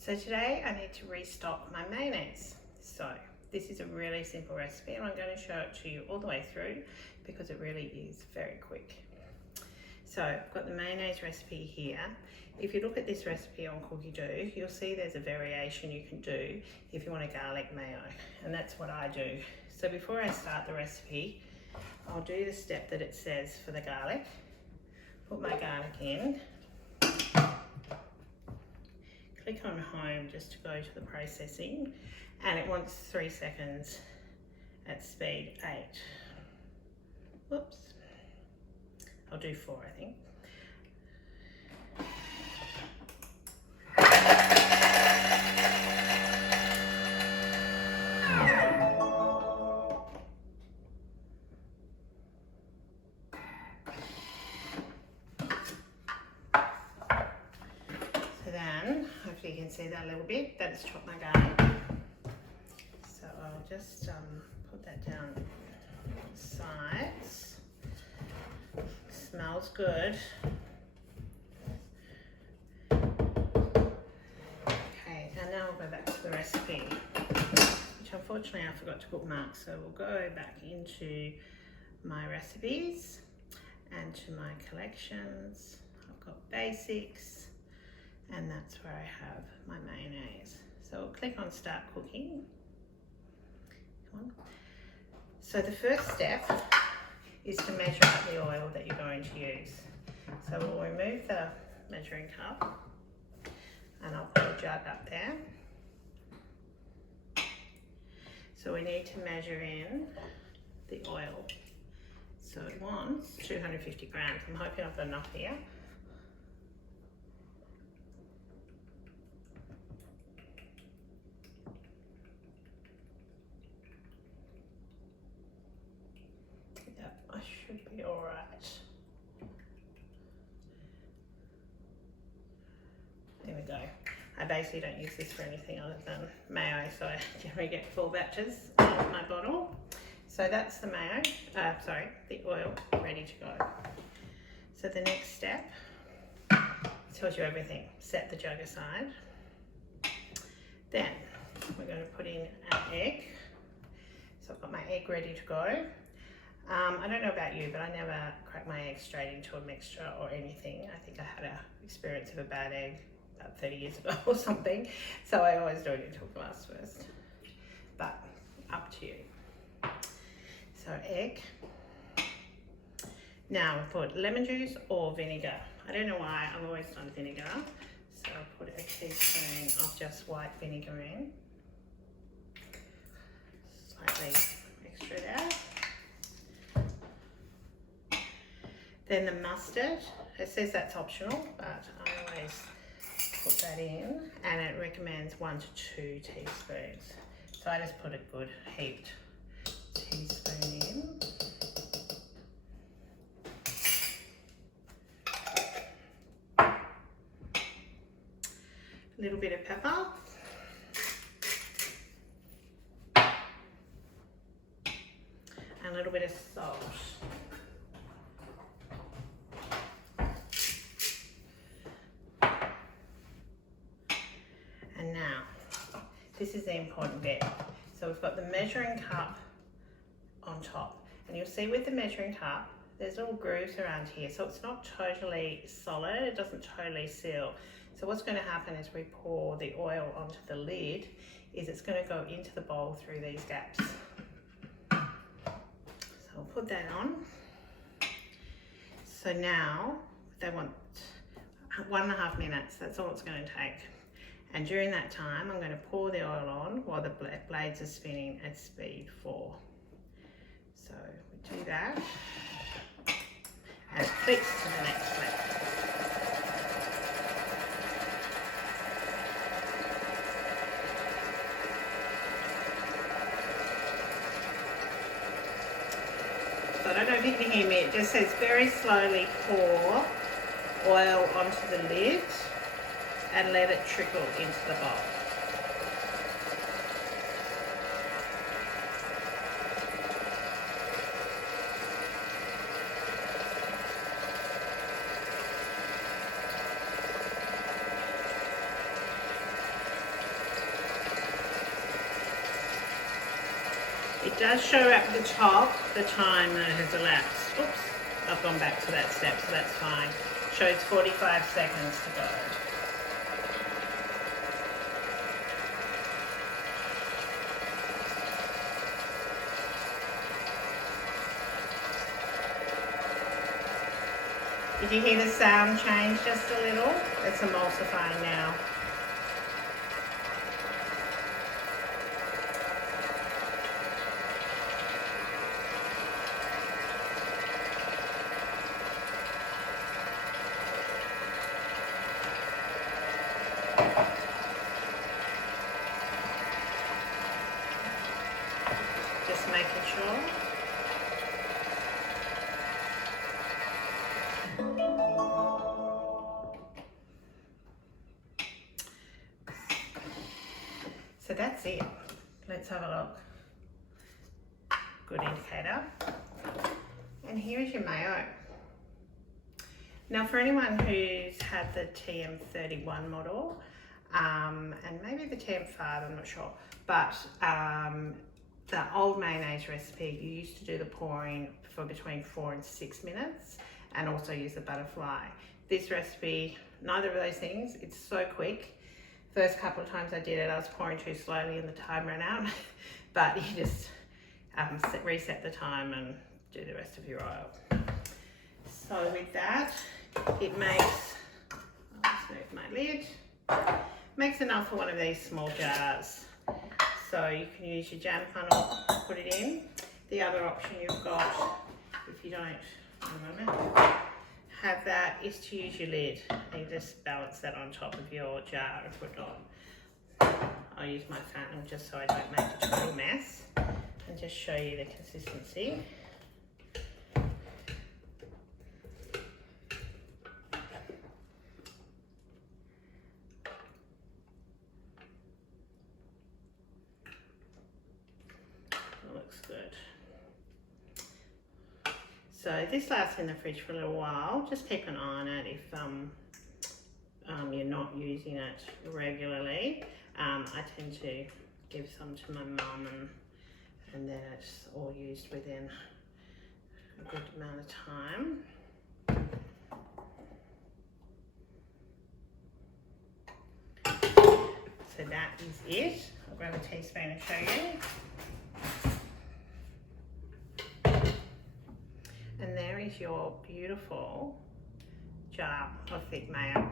So today I need to restock my mayonnaise. So this is a really simple recipe and I'm going to show it to you all the way through because it really is very quick. So I've got the mayonnaise recipe here. If you look at this recipe on Cookie Doo, you'll see there's a variation you can do if you want a garlic mayo, and that's what I do. So before I start the recipe, I'll do the step that it says for the garlic. Put my garlic in. Click on home just to go to the processing, and it wants 3 seconds at speed 8. Whoops. I'll do 4, I think. So then, hopefully you can see that a little bit, that's chopped my garlic. So I'll just put that down the sides. Smells good. Okay, and now I'll go back to the recipe, which unfortunately I forgot to bookmark, so we'll go back into my recipes and to my collections. I've got basics, and that's where I have my mayonnaise. So I'll click on start cooking. Come on. So the first step is to measure up the oil that you're going to use. So we'll remove the measuring cup and I'll put a jug up there. So we need to measure in the oil. So it wants 250 grams. I'm hoping I've got enough here. I should be all right. There we go. I basically don't use this for anything other than mayo, so I generally get full batches out of my bottle. So that's the mayo, the oil ready to go. So the next step tells you everything. Set the jug aside. Then we're going to put in our egg. So I've got my egg ready to go. I don't know about you, but I never crack my egg straight into a mixture or anything. I think I had an experience of a bad egg about 30 years ago or something. So I always do it into a glass first. But up to you. So egg. Now I put lemon juice or vinegar. I don't know why, I've always done vinegar. So I'll put a teaspoon of just white vinegar in. Slightly extra there. Then the mustard, it says that's optional, but I always put that in, and it recommends 1 to 2 teaspoons. So I just put a good heaped teaspoon in. A little bit of pepper. And a little bit of salt. And now, this is the important bit. So we've got the measuring cup on top. And you'll see with the measuring cup, there's little grooves around here. So it's not totally solid, it doesn't totally seal. So what's going to happen is we pour the oil onto the lid, is it's going to go into the bowl through these gaps. So I'll put that on. So now, they want 1.5 minutes, that's all it's going to take. And during that time, I'm going to pour the oil on while the blades are spinning at speed 4. So we do that, and it clicks to the next step. So I don't know if you can hear me, it just says very slowly pour oil onto the lid and let it trickle into the bowl. It does show at the top the time that has elapsed. Oops, I've gone back to that step, so that's fine. Shows 45 seconds to go. Did you hear the sound change just a little? It's emulsifying now. Just making sure. So that's it. Let's have a look. Good indicator. And here is your mayo. Now for anyone who's had the TM31 model, and maybe the TM5, I'm not sure, but the old mayonnaise recipe, you used to do the pouring for between 4 and 6 minutes and also use the butterfly. This recipe, neither of those things, it's so quick. First couple of times I did it, I was pouring too slowly and the time ran out, but you just reset the time and do the rest of your oil. So with that, it makes, I'll just move my lid, makes enough for one of these small jars. So you can use your jam funnel, put it in. The other option you've got, if you don't, have that, is to use your lid. And you just balance that on top of your jar and put it on. I'll use my funnel just so I don't make a total mess and just show you the consistency. Looks good. So this lasts in the fridge for a little while. Just keep an eye on it if you're not using it regularly. I tend to give some to my mum and then it's all used within a good amount of time. So that is it. I'll grab a teaspoon and show you. And there is your beautiful jar of thick mayo.